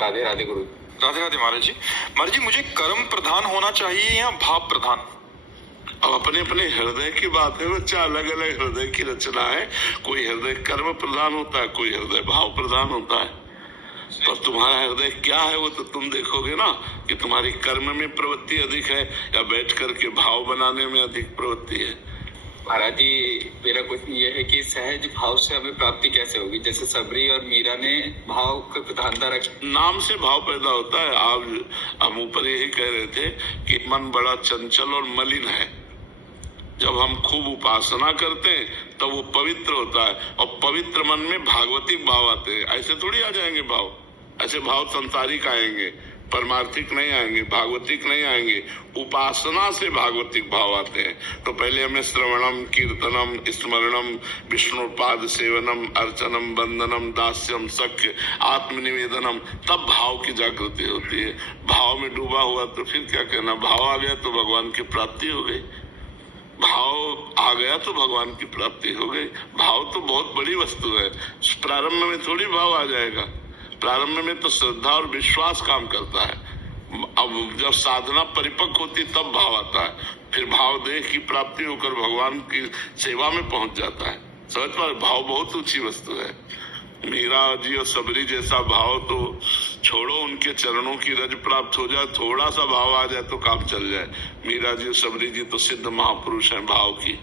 राधे राधे गुरु। राधे राधे महाराज जी। महाराज जी, मुझे कर्म प्रधान होना चाहिए या भाव प्रधान? अब अपने अपने हृदय की बात है बच्चा, अलग अलग हृदय की रचना है। कोई हृदय कर्म प्रधान होता है, कोई हृदय भाव प्रधान होता है। तो तुम्हारा हृदय क्या है वो तो तुम देखोगे ना, कि तुम्हारी कर्म में प्रवृत्ति अधिक है या बैठ करके भाव बनाने में अधिक प्रवृत्ति है। महाराज जी, मेरा क्वेश्चन ये है कि सहज भाव से हमें प्राप्ति कैसे होगी? जैसे सबरी और मीरा ने भाव की प्रधानता रखी। नाम से भाव पैदा होता है। आप हम ऊपर यही कह रहे थे कि मन बड़ा चंचल और मलिन है। जब हम खूब उपासना करते हैं तब वो पवित्र होता है, और पवित्र मन में भागवतिक भाव आते हैं। ऐसे थोड़ी आ जाएंगे भाव, ऐसे भाव संसारिक आएंगे, परमार्थिक नहीं आएंगे, भागवतिक नहीं आएंगे। उपासना से भागवतिक भाव आते हैं। तो पहले हमें श्रवणम, कीर्तनम, स्मरणम, विष्णुपाद सेवनम, अर्चनम, वंदनम, दास्यम, सख्य, आत्मनिवेदनम, तब भाव की जागृति होती है। भाव में डूबा हुआ तो फिर क्या कहना, भाव आ गया तो भगवान की प्राप्ति हो गई। भाव आ गया तो भगवान की प्राप्ति हो गई। भाव तो बहुत बड़ी वस्तु है। प्रारंभ में थोड़ी भाव आ जाएगा। प्रारंभ में तो श्रद्धा और विश्वास काम करता है। अब जब साधना परिपक्व होती तब भाव आता है। फिर भाव देह की प्राप्ति होकर भगवान की सेवा में पहुंच जाता है। समझ पा, भाव बहुत ऊंची वस्तु है। मीरा जी और सबरी जैसा भाव तो छोड़ो, उनके चरणों की रज प्राप्त हो जाए, थोड़ा सा भाव आ जाए तो काम चल जाए। मीरा जी और सबरी जी तो सिद्ध महापुरुष हैं भाव की।